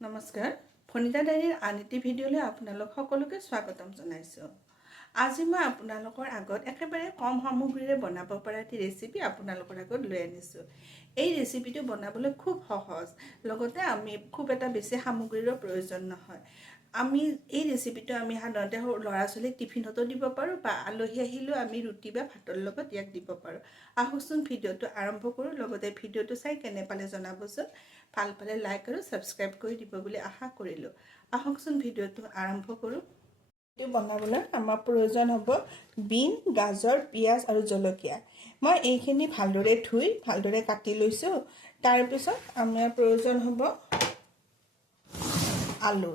নমস্কাৰ ফণিতা ডায়েৰীৰ আন এটি ভিডিঅ'লৈ আপোনালোক সকলোকে স্বাগতম জনাইছোঁ। আজি মই আপোনালোকৰ আগত একেবাৰে কম সামগ্ৰীৰে বনাব পৰা এটি ৰেচিপি আপোনালোকৰ আগত লৈ আনিছোঁ। এই ৰেচিপিটো বনাবলৈ খুব সহজ, লগতে আমি খুব এটা বেছি সামগ্ৰীৰো প্ৰয়োজন নহয়। আমি এই ৰেচিপিটো আমি সাধাৰণতে ল'ৰা ছোৱালীক টিফিনতো দিব পাৰোঁ বা আলহী আহিলেও আমি ৰুটি বা ভাতৰ লগত ইয়াক দিব পাৰোঁ। আহকচোন ভিডিঅ'টো আৰম্ভ কৰোঁ, লগতে ভিডিঅ'টো চাই কেনে পালে জনাবচোন। ভাল পালে লাইক আৰু ছাবস্ক্ৰাইব কৰি দিব বুলি আশা কৰিলোঁ। আহকচোন ভিডিঅ'টো আৰম্ভ কৰোঁ। এইটো বনাবলৈ আমাৰ প্ৰয়োজন হ'ব বিন, গাজৰ, পিঁয়াজ আৰু জলকীয়া। মই এইখিনি ভালদৰে ধুই ভালদৰে কাটি লৈছোঁ। তাৰপিছত আমাৰ প্ৰয়োজন হ'ব আলু।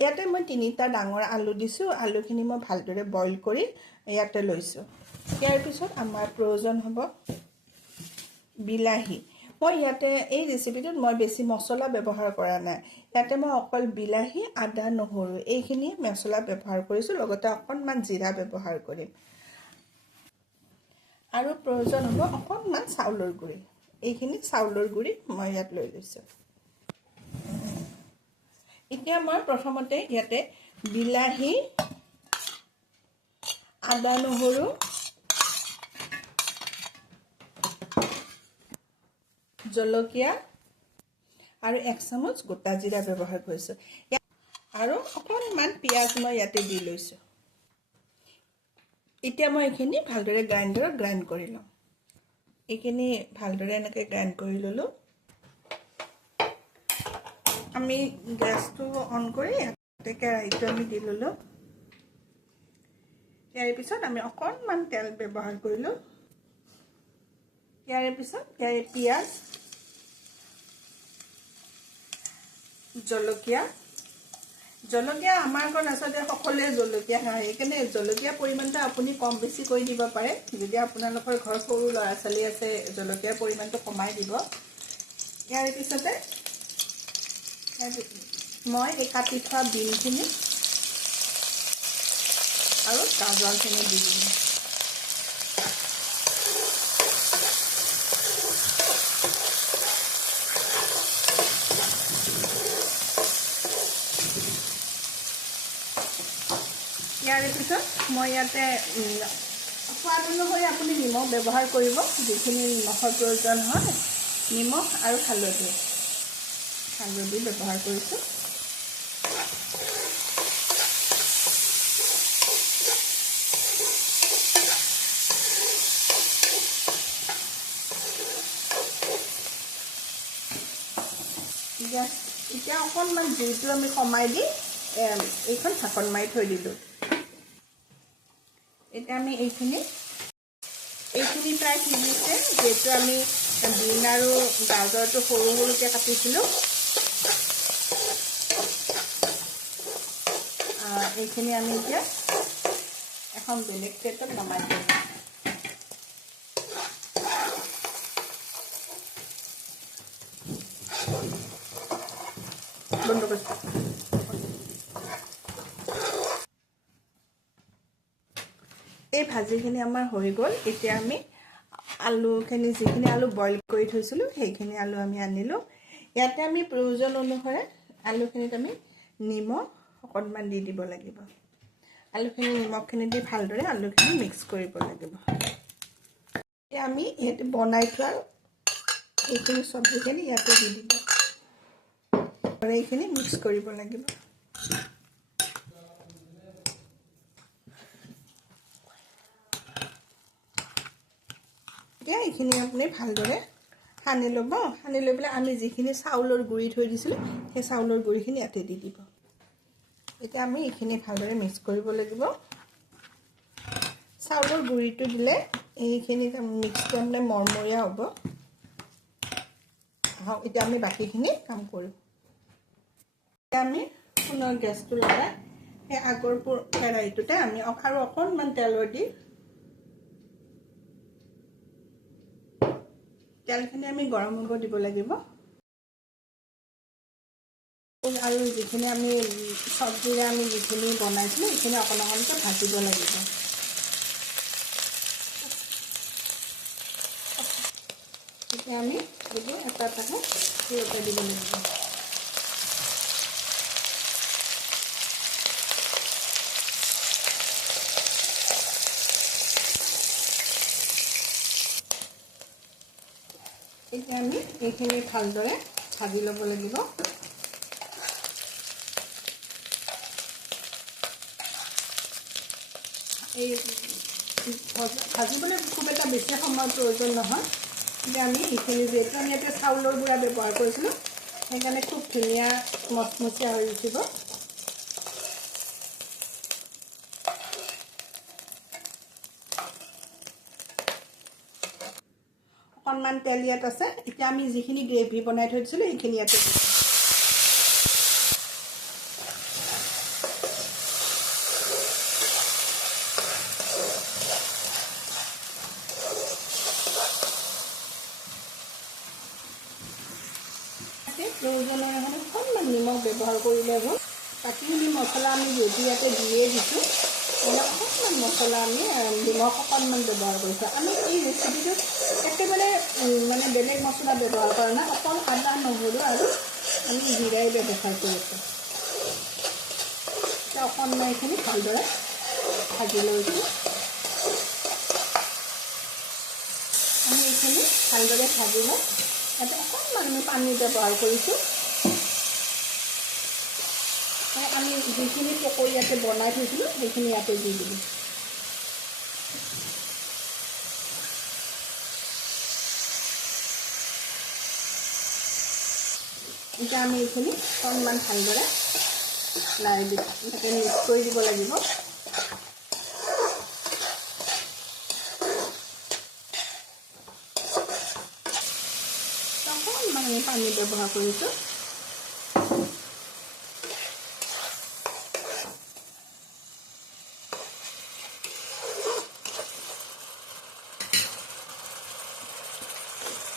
ইয়াতে মই 3টা ডাঙৰ আলু দিছোঁ। আলুখিনি মই ভালদৰে বইল কৰি ইয়াতে লৈছোঁ। ইয়াৰ পিছত আমাৰ প্ৰয়োজন হ'ব বিলাহী। মই ইয়াতে এই ৰেচিপিটোত মই বেছি মছলা ব্যৱহাৰ কৰা নাই। ইয়াতে মই অকল বিলাহী, আদা, নহৰু এইখিনি মছলা ব্যৱহাৰ কৰিছোঁ, লগতে অকণমান জিৰা ব্যৱহাৰ কৰিম। আৰু প্ৰয়োজন হ'ব অকণমান চাউলৰ গুড়ি। এইখিনি চাউলৰ গুড়ি মই ইয়াত লৈ লৈছোঁ। এতিয়া মই প্ৰথমতে ইয়াতে বিলাহী, আদা, নহৰু, জলকীয়া আৰু 1 চামুচ গোটা জিৰা ব্যৱহাৰ কৰিছোঁ। আৰু অকণমান পিঁয়াজ মই ইয়াতে দি লৈছোঁ। এতিয়া মই এইখিনি ভালদৰে গ্ৰাইণ্ডাৰত গ্ৰাইণ্ড কৰি লওঁ। এইখিনি ভালদৰে এনেকৈ গ্ৰাইণ্ড কৰি ল'লোঁ। আমি গেছটো অন কৰি ইয়াতে কেৰাহীটো আমি দি ল'লোঁ। ইয়াৰ পিছত আমি অকণমান তেল ব্যৱহাৰ কৰিলোঁ। ইয়াৰ পিছত পিঁয়াজ, জলকীয়া আমাৰ ঘৰত আচলতে সকলোৱে জলকীয়া খায়, সেইকাৰণে জলকীয়া পৰিমাণটো আপুনি কম বেছি কৰি দিব পাৰে। যদি আপোনালোকৰ ঘৰত সৰু ল'ৰা ছোৱালী আছে, জলকীয়াৰ পৰিমাণটো কমাই দিব। ইয়াৰ পিছতে মই এই কাটি থোৱা বিনখিনি আৰু গাজৰখিনি দি দিম। ইয়াৰ পিছত মই ইয়াতে সোৱাদ অনুসৰি আপুনি নিমখ ব্যৱহাৰ কৰিব। যিখিনি নিমখৰ প্ৰয়োজন হয়, নিমখ আৰু হালধি ব্যৱহাৰ কৰিছোঁ। এতিয়া অকণমান জুইটো আমি কমাই দি এইখন ঢাকন মাৰি থৈ দিলোঁ। এতিয়া আমি এইখিনি প্ৰায় সিজিছে। যিহেতু আমি বিন আৰু গাজৰটো সৰু সৰুকৈ কাটিছিলোঁ, এইখিনি আমি এতিয়া এখন বেলেগ প্লেটত নমাই দিম। বন্ধ কৰিছোঁ। এই ভাজিখিনি আমাৰ হৈ গ'ল। এতিয়া আমি আলুখিনি, যিখিনি আলু বইল কৰি থৈছিলোঁ, সেইখিনি আলু আমি আনিলোঁ। ইয়াতে আমি প্ৰয়োজন অনুসাৰে আলুখিনিত আমি নিমখ অকণমান দি দিব লাগিব। আলুখিনি নিমখখিনি দি ভালদৰে আলুখিনি মিক্স কৰিব লাগিব। এতিয়া আমি ইয়াতে বনাই থোৱা এইখিনি চব্জিখিনি ইয়াতে দি দিব। এইখিনি মিক্স কৰিব লাগিব। এতিয়া এইখিনি আপুনি ভালদৰে সানি ল'ব। সানি লৈ পেলাই আমি যিখিনি চাউলৰ গুড়ি থৈ দিছিলোঁ, সেই চাউলৰ গুড়িখিনি ইয়াতে দি দিব। এতিয়া আমি এইখিনি ভালদৰে মিক্স কৰিব লাগিব। চাউলৰ গুড়িটো দিলে এইখিনি মিক্সটো মানে মৰমৰীয়া হ'ব। আহক এতিয়া আমি বাকীখিনি কাম কৰোঁ। এতিয়া আমি পুনৰ গেছটো লগাই সেই আগৰ কেৰাহীটোতে আমি আৰু অকণমান তেলৰ দি তেলখিনি আমি গৰম হ'ব দিব লাগিব। আৰু যিখিনি আমি চব্জিৰে আমি যিখিনি বনাইছিলোঁ, সেইখিনি অকণ অকণকৈ ভাজিব লাগিব। এতিয়া আমি এইবোৰ এটা এটাকৈ লগাই দিব লাগিব। এতিয়া আমি এইখিনি ভালদৰে ভাজি ল'ব লাগিব। এই ভাজিবলৈ খুব এটা বেছি সময়ৰ প্ৰয়োজন নহয়। কিন্তু আমি এইখিনি যিহেতু আমি ইয়াতে চাউলৰ গুড়া ব্যৱহাৰ কৰিছিলোঁ, সেইকাৰণে খুব ধুনীয়া মচমচীয়া হৈ উঠিব। অকণমান তেল ইয়াত আছে। এতিয়া আমি যিখিনি গ্ৰেভি বনাই থৈ দিছিলোঁ সেইখিনি ইয়াতে দিম। প্ৰয়োজনৰ এখন অকণমান নিমখ ব্যৱহাৰ কৰিলে হ'ল। বাকীখিনি মছলা আমি যিহেতু ইয়াতে দিয়ে দিছোঁ, অকণমান মছলা আমি নিমখ অকণমান ব্যৱহাৰ কৰিছোঁ। আমি এই ৰেচিপিটোত একেবাৰে মানে বেলেগ মছলা ব্যৱহাৰ কৰা নাই, অকল আদা নহৰু আৰু আমি জিৰাই ব্যৱহাৰ কৰিছোঁ। এতিয়া অকণমান এইখিনি ভালদৰে ভাজি লৈছোঁ। আমি এইখিনি ভালদৰে ভাজি লওঁ। ইয়াতে অকণমান আমি পানী ব্যৱহাৰ কৰিছোঁ। আমি যিখিনি পকৰি ইয়াতে বনাই থৈছিলোঁ সেইখিনি ইয়াতে দি দিলোঁ। এতিয়া আমি এইখিনি অকণমান ভালদৰে লাৰি দি তাতে মিক্স কৰি দিব লাগিব। অকণমান আমি পানী ব্যৱহাৰ কৰিছোঁ।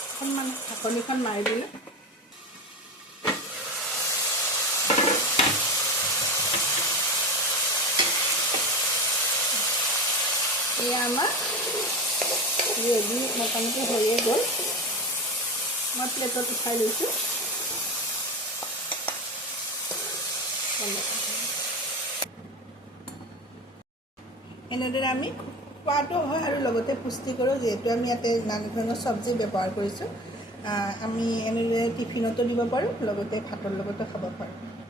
অকণমান ঢাকনিখন মাৰি দিলোঁ। এয়া আমাৰ ৰেডি মোটামুটি হৈয়ে গ'ল। মই প্লেটত উঠাই লৈছোঁ। এনেদৰে আমি খোৱাটো হয় আৰু লগতে পুষ্টিকৰো, যিহেতু আমি ইয়াতে নানা ধৰণৰ চব্জি ব্যৱহাৰ কৰিছোঁ। আমি এনেদৰে টিফিনতো দিব পাৰোঁ, লগতে ভাতৰ লগতো খাব পাৰোঁ।